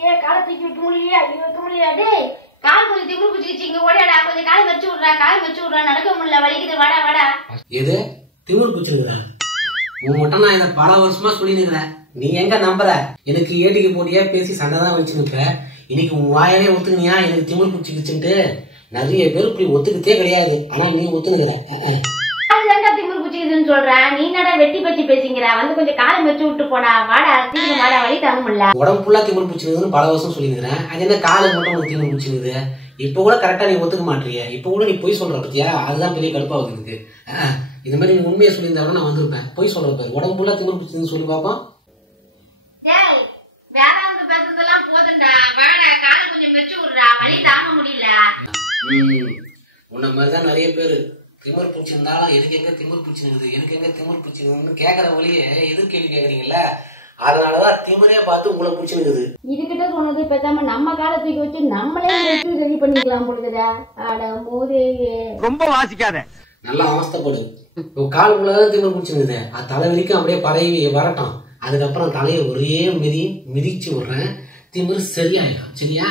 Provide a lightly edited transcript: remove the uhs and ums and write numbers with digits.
முடியலையே, காலை தூக்கி வைக்க முடியலையே, ஐயோ வைக்க முடியல. டேய் கால் கொஞ்சம் திமிரு பிடிச்சிக்கிச்சு, இங்க ஓடியாடா, கொஞ்சம் காலை வச்சு விடுறா, காலை வச்சு விடுறா, நடக்க முடியல, வலிக்குது, வாடா வாடா. எது திமிரு பிடிச்சிருக்கிறேன் உங்ககிட்ட நான் இதை பல வருஷமா சொல்லினுக்கிறேன். நீ எங்க நம்புற? எனக்கு ஏட்டிக்கு போட்டியா பேசி சண்டை தான் வச்சுருப்ப. இன்னைக்கு உன் வாயாவே ஒத்துக்கினியா எனக்கு திமிரு பிடிச்சிக்கிச்சுன்ட்டு? நிறைய பேர் இப்படி ஒத்துக்கிட்டே கிடையாது, ஆனா நீ ஒத்துனுக்கிற. திமிரு பிடிச்சிக்குதுன்னு சொல்றேன், நீ என்னடா வெட்டி பச்சி பேசிங்கிற? வந்து கொஞ்சம் காலை வச்சு விட்டு போடா, வாடா சீக்கிரம் வாடா, வலி தாங்க முடியல. உடம்பு ஃபுல்லா திமிரு பிடிச்சிருக்குதுன்னு பல வருஷம் சொல்லிக்கிறேன். அது என்ன காலை மட்டும் உனக்கு திமிரு பிடிச்சிருக்குது? இப்ப கூட கரெக்டா நீ ஒத்துக்க மாட்டிய, இப்ப கூட நீ பொய் சொல்ற பத்தியா? அதுதான் பெரிய கடுப்பாகுது எனக்கு. இந்த மாதிரி நீ உண்மையை சொல்லியிருந்தா நான் வந்திருப்பேன். பொய் சொல்ற பாரு, உடம்பு ஃபுல்லா திமிரு பிடிச்சிருக்குன்னு சொல்லி பாப்போம். வேறாவது பேசுறதெல்லாம் போதும்டா, வாடா காலை கொஞ்சம் வச்சு விடுறா, வலி தாங்க முடியல. உன்ன மாதிரிதான் நிறைய பேரு திமிரு பிடிச்சிருந்தாலும் எனக்கு எங்க திமிரு பிடிச்சிருக்குது, எனக்கு எங்க திமிரு பிடிச்சிருக்குன்னு கேட்கற வழியே எதிர்கேள்வி கேக்குறீங்கல்ல, அதனாலதான் திமிரே பார்த்து உங்களை பிடிச்சிருக்குது. இதுகிட்ட சொன்னது பேசாம நம்ம காலை தூக்கி வச்சு நம்மளே ரெடி பண்ணிக்கலாம் பொழுதுடா. அட மோதே ரொம்ப வாசிக்காத, நல்லா அவஸ்தப்படு. கால் உள்ளதான் திமிரு பிடிச்சிருக்குது, அது தலை வலிக்கும் அப்படியே பறவை வரட்டும். அதுக்கப்புறம் தலையை ஒரே மிதிச்சு விடுறேன், திமிரு சரியாயிடும். சரியா?